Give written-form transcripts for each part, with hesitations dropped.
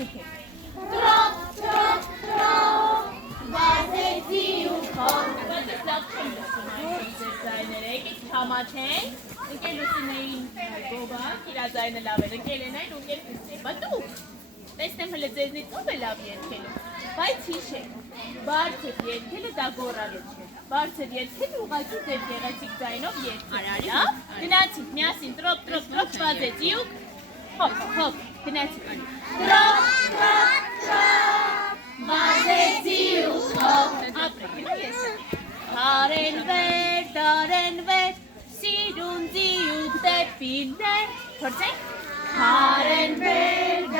դուք եք։ Տրոփ, վազեցի ու խոփ։ Բայց ես լավ չեմ լսում այս ձեր ձայները, եկեք չամաչենք, ընկեր Լուսինեին գոբակ, իրա ձայնը լավ էր, ընկեր Էնային ու ընկեր Քրիստին, բայց դուք տեսնեմ հլը ձեզնից ով է լավ երգելը, բայց հիշեք, բարձր երգելը դա գոռալը չէ, բարձր երգելը ուղղակի ձեր գեղեցիկ ձայնով երգել, գնացինք միասին տրոփ վազեցիուք, հոփ, գնացինք, տրոփ, վազեցիուք, հոփ, ապրեք, հիմա ես դարեն վեր, սիրունձի ուկ դեպիներ, փորձենք, Հարեն վեր,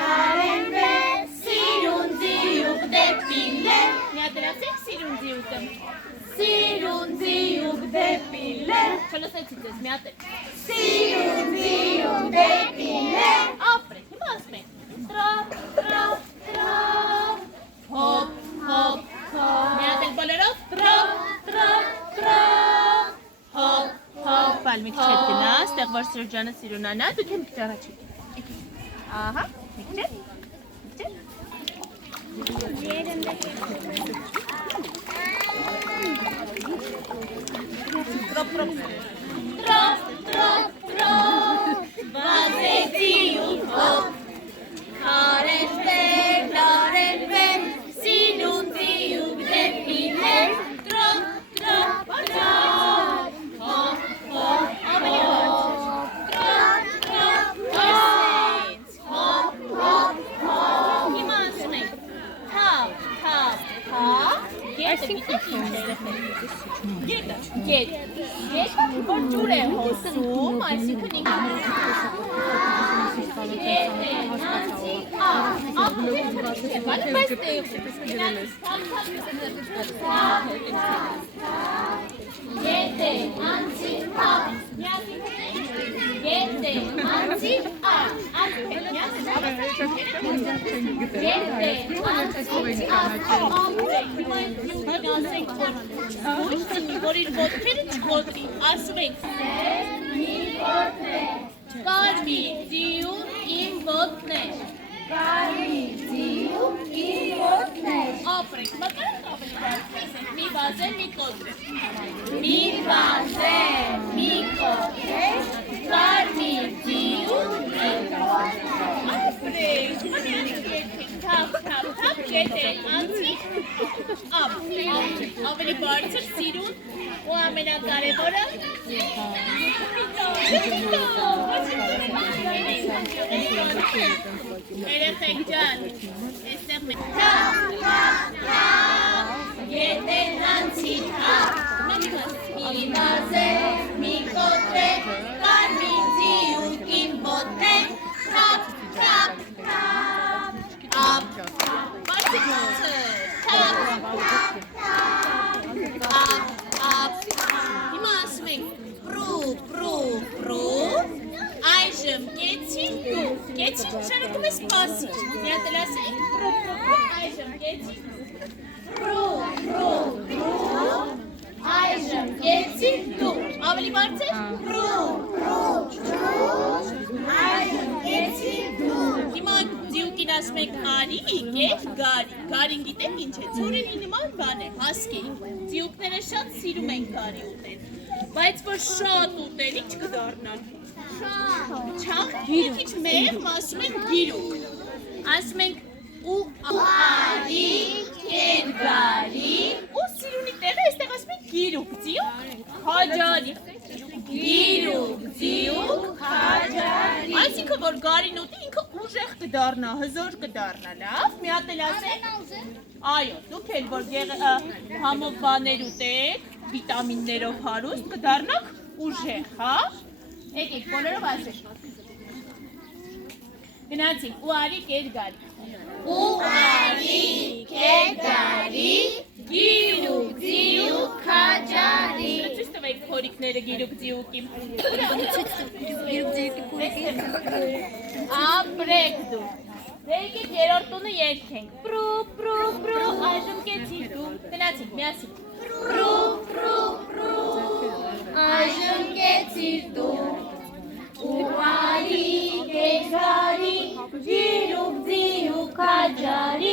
սիրունձի ուկ դեպիներ, միատերացեք սիրունձի ուկը, սիրունձի ուկ դեպիներ, չլսեցի ձեզ, միատեր, սիրունձի ուկ դեպիներ, ապրեք, հիմա ասում ենք, տրոփ, հոփ, միատեր բոլորով, տրոփ, հոփ, բալմիկ չետ գնա, ստեղ որ Սրոջանը սիրունանա, դուք եմ կտարա չեք, ահա, մեկ չետ, տրոփ, վազեցի ու հոփ, Հարեն վեր, սիրունձի ու դեպիներ, տրոփ, Գետը, որ ջուր է հոսում, այսինքն որ իր ոտքերը չգոտրի, ասում ենք կարմիր ձիուն իմ ոտներ ապրենք, մակարդ ավելի բարդ մի վազեր, մի կոտրեր կարմիր ձիուն իմ ոտներ ապրենք, մնյանք երկենք, թապ, գետե, անցի, ավելի բարձր սիրուն ու ամենակարևորը երեխեք ջան, այստեղ մենք գետեն անցի մի վազեր, մի կոտրեր, կարմիր ձիուկ իմ ոտներ, թապ, բարձր հիմա ասում ենք պրու, այժմ կեցին դու, կեցին նշանակում է սպասիչ, միատել ասենք այժմ կեցին պրու, այժմ կեցին դու, ավելի բարձր պրու, այժմ կեցին դու, հիմա ձիուկին ասում ենք արի, կետ, գարին գիտեք ինչ է, ծորերի նման բան է, հասկեի, ձիուկները շատ սիրում են գարի ուտել, բայց որ շատ ուտել, ինչ կդառնան, չաղ, քիչ մեղմ ասում ենք գիրուկ, ասում ենք ու արի, կետ, գարի, ու սիրունի տեղը այստեղ ասում ենք գիրուկ, ձիուկ, խաջարի, գիրուկ, ձիուկ, խաջարի, այսինքն որ գարին ուտի ինքը ուժեղ կդառնա, հզոր կդառնա, լավ, միատել ասենք, այո, դուք էլ որ համով բաներ ուտեք, վիտամիններով հարուստ կդառնաք ուժեղ, հա, եկեք բոլորով ասեք, գնացինք, ու արի կետ գարի, գիրուկ, ձիուկ, խաջարի, ցույց տվեք փորիկները գիրուկ, ձիուկի, ապրեք դու, եկեք երրորդ տունը երգենք, պրու, այժմ կեցի դու, գնացինք, միասին, պրու, այժմ կեցի դու, ու արի, կետ գարի, գիրուկ, ձիուկ, տաճարի